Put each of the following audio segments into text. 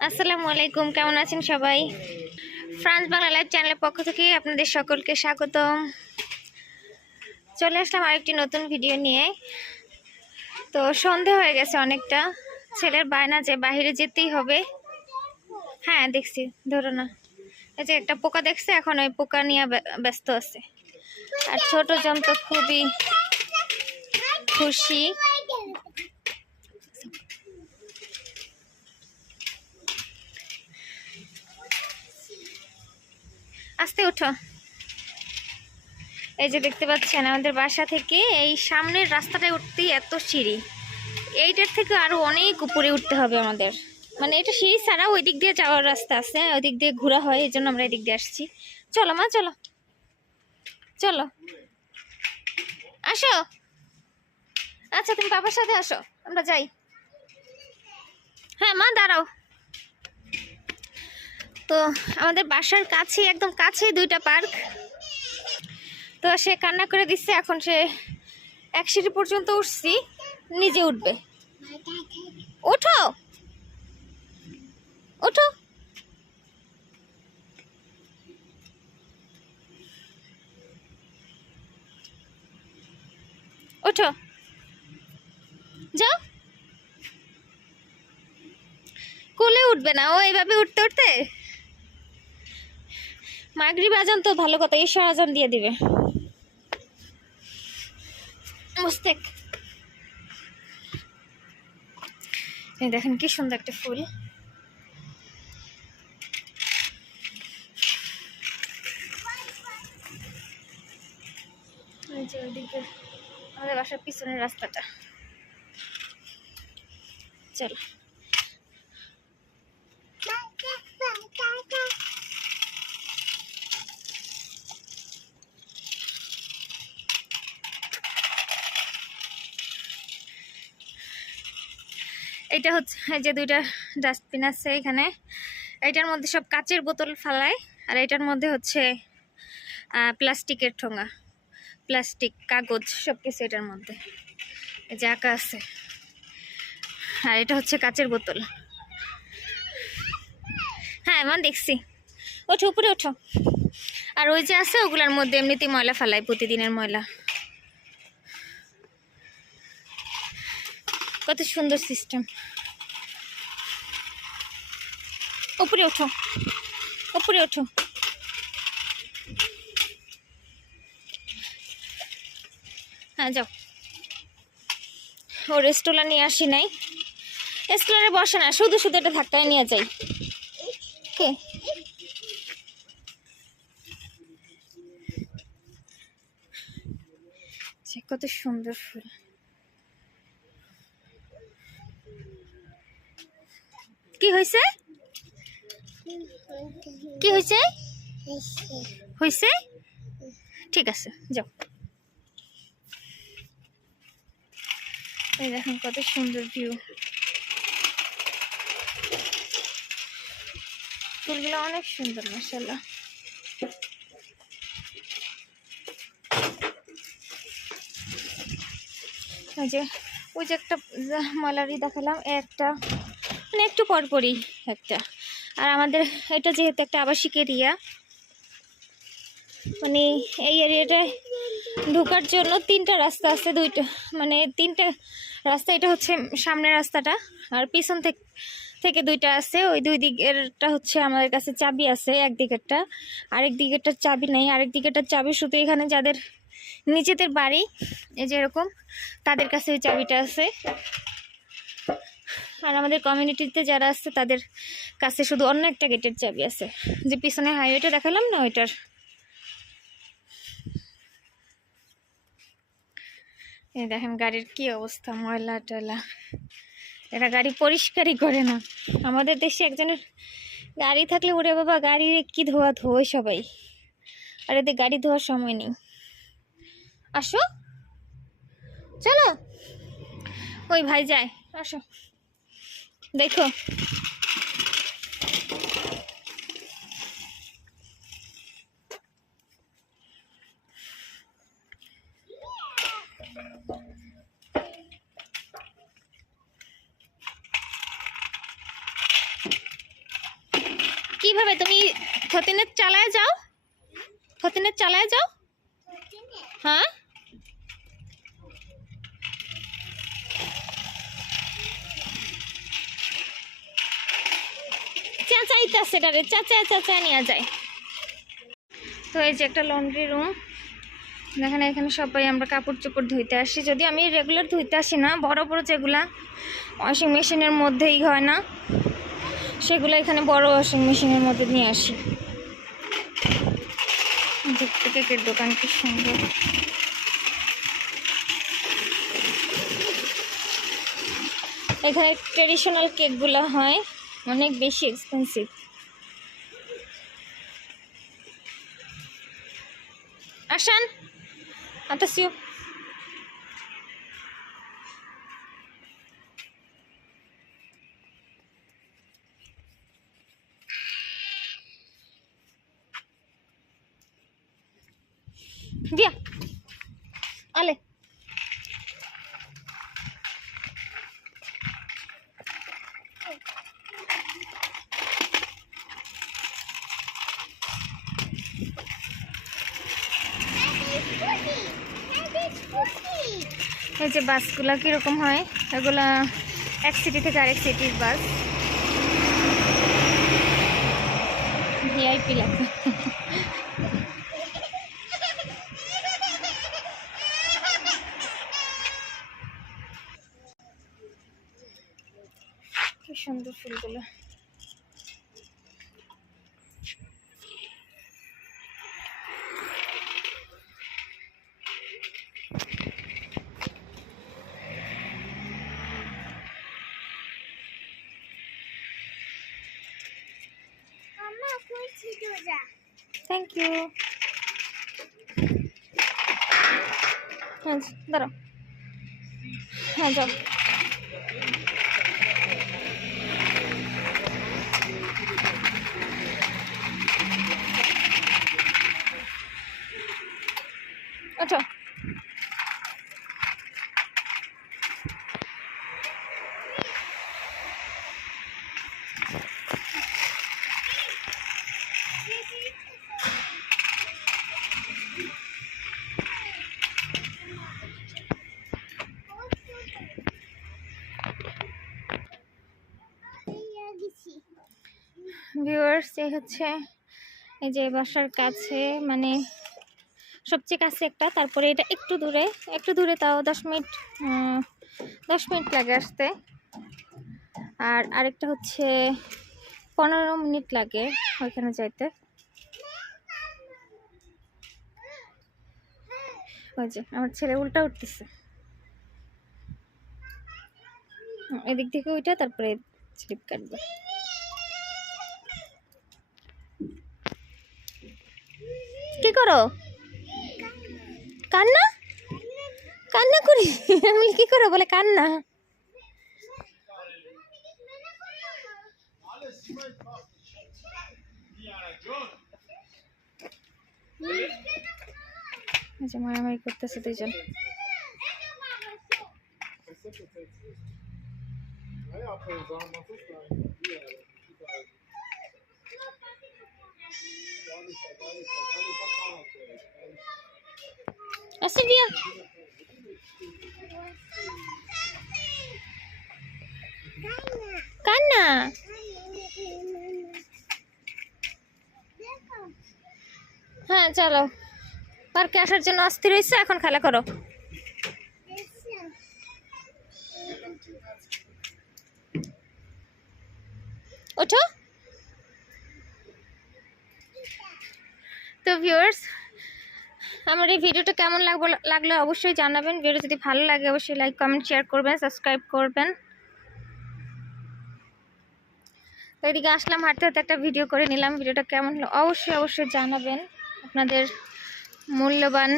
আসসালামু আলাইকুম, কেমন আছেন সবাই? ফ্রান্স বাংলা লাইভ চ্যানেলের পক্ষ থেকে আপনাদের সকলকে স্বাগতম। চলে আসলাম আরেকটি নতুন ভিডিও নিয়ে। তো সন্ধে হয়ে গেছে অনেকটা। ছেলের বায়না যে বাইরে যেতেই হবে। হ্যাঁ দেখছি, ধরো না। এই যে একটা পোকা দেখছে, এখন ওই পোকা নিয়ে ব্য- ব্যস্ত আছে। আর ছোট জন তো খুবই খুশি। আস্তে উঠো এই যে দেখতে পাচ্ছেন, আমাদের বাসা থেকে এই সামনের রাস্তাটায় উঠতেই এত সিঁড়ি। এইটার থেকে আরও অনেক উপরে উঠতে হবে আমাদের। মানে এটা সিঁড়ি ছাড়া ওই দিক দিয়ে যাওয়ার রাস্তা আছে ওই দিক দিয়ে ঘোরা হয়, এই জন্য আমরা এদিক দিয়ে আসছি। চলো মা, চলো। চলো। আসো। আচ্ছা তুমি বাবার সাথে আসো, আমরা যাই। হ্যাঁ মা, দাঁড়াও। তো আমাদের বাসার কাছে একদম কাছেই দুইটা পার্ক। তো সে কান্না করে দিচ্ছে এখন সে এক সিঁড়ি পর্যন্ত উঠছি, নিজে উঠবে। ওঠো! ওঠো! ওঠো! যাও। কোলে উঠবে না, ও এইভাবে উঠতে উঠতে? মাগরিব আজান তো ভালো কথা ঈশ্বর আজান দিয়ে দিবে। মুস্তেক। দেখেন কি সুন্দর একটা ফুল। আমাদের বাসার পিছনের রাস্তাটা। চলো। এটা হচ্ছে, এই যে দুইটা ডাস্টবিন আছে এখানে। এটার মধ্যে সব কাচের বোতল ফালায়, আর এটার মধ্যে হচ্ছে প্লাস্টিকের ঠোঙা, প্লাস্টিক, কাগজ সব কিছু এটার মধ্যে। যে আঁকা আছে। আর এটা হচ্ছে কাচের বোতল। হ্যাঁ এমন দেখছি। ওঠো, উপরে ওঠো। আর ওই যে আছে, ওগুলোর মধ্যে এমনিতেই ময়লা ফেলায়, প্রতিদিনের ময়লা। কত সুন্দর সিস্টেম। উপরে ওঠো। উপরে ওঠো। হ্যাঁ যাও। ও রেস্টোলা নিয়ে আসি নাই। স্টোলারে বসে না, শুধু শুধু এটা ধাক্কায় নিয়ে যাই। কে? কত সুন্দর ফুল। কি হয়েছে কি হয়েছে হয়েছে ঠিক আছে যাও এই দেখেন কত সুন্দর ভিউ ফুলগুলো অনেক সুন্দর ওই যে ওই যে একটা মালারি দেখালাম, একটু পরপরই একটা। আর আমাদের এটা যেহেতু একটা আবাসিক এরিয়া মানে এই এরিয়াটায় ঢোকার জন্য তিনটা রাস্তা আছে, দুইটা মানে তিনটা রাস্তা, এটা হচ্ছে সামনের রাস্তাটা, আর পিছন থেকে থেকে দুইটা আছে, ওই দুই দিকেরটা হচ্ছে আমাদের কাছে চাবি আছে এক দিকেরটা আরেক দিকেরটা চাবি নেই, আরেক দিকেরটা চাবি শুধু এখানে যাদের নিজেদের বাড়ি, এই যে এরকম, তাদের কাছে ওই চাবিটা আছে। আর আমাদের কমিউনিটিতে যারা আছে, তাদের কাছে শুধু অন্য একটা গেটের চাবি আছে। যে পিছনে হাইওয়েটা দেখালাম না, ওইটার? দেখেন গাড়ির কি অবস্থা, ময়লা টয়লা। এরা গাড়ি পরিষ্কারই করে না। আমাদের দেশে একজনের গাড়ি থাকলে ওরে বাবা গাড়ি কি ধোয়া ধোয় সবাই। আর এদের গাড়ি ধোয়ার সময় নেই। আসো। চলো। ওই ভাই যায় আসো। দেখো। কীভাবে? তুমি ফতিনের চালায় যাও। ফতিনের চালায় যাও। হ্যাঁ? আছে ডারে চাচা চাচা নিয়ে যায়। তো এই যে একটা লন্ড্রি রুম দেখেন, এখানে সবাই আমরা কাপড় চোপড় ধুইতে আসি। যদি আমি রেগুলার ধুইতে আসি না বড় বড় যেগুলা ওয়াশিং মেশিনের মধ্যেই হয় না, সেগুলো এখানে বড় ওয়াশিং মেশিনের মধ্যে নিয়ে আসি। কেকের দোকান কি সুন্দর। এখানে ট্রেডিশনাল কেকগুলো হয়, অনেক বেশি এক্সপেন্সিভ आता येऊ द्या এই যে বাসগুলা কীরকম হয়, এগুলা এক সিটি থেকে আরেক সিটির বাস। ভিআইপি লাগে কি সুন্দর ফুলগুলো। থ্যাংক ইউ হ্যাঁ দাঁড়াও। হ্যাঁ যাও আচ্ছা ভিউয়ার্স এই হচ্ছে, এই যে বাসার কাছে মানে সবচেয়ে কাছে একটা, তারপরে এটা একটু দূরে একটু দূরে তাও দশ মিনিট দশ মিনিট লাগে আসতে। আর আরেকটা হচ্ছে পনেরো মিনিট লাগে ওইখানে যাইতে। ওই যে আমার ছেলে উল্টা উঠতেছে। এদিক থেকে ওইটা, তারপরে স্লিপ কাটবে কি করো? কান্না? কান্না করি? আমি কি করো বলে কান্না? মারামারি করতেছে দুইজন। আচ্ছা দিয়া কান্না হ্যাঁ চলো। পার্কে আসার জন্য অস্থির হয়েছে এখন খেলা করো। ওঠো। তো ভিউয়ার্স আমার এই ভিডিওটা কেমন লাগল লাগলে অবশ্যই জানাবেন। ভিডিও যদি ভালো লাগে, অবশ্যই লাইক কমেন্ট শেয়ার করবেন সাবস্ক্রাইব করবেন। তো এদিকে আসলাম, হাঁটতে হাঁটতে একটা ভিডিও করে নিলাম। ভিডিওটা কেমন হলো অবশ্যই অবশ্যই জানাবেন। আপনাদের মূল্যবান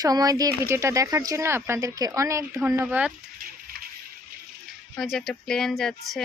সময় দিয়ে ভিডিওটা দেখার জন্য আপনাদেরকে অনেক ধন্যবাদ। ওই যে একটা প্লেন যাচ্ছে।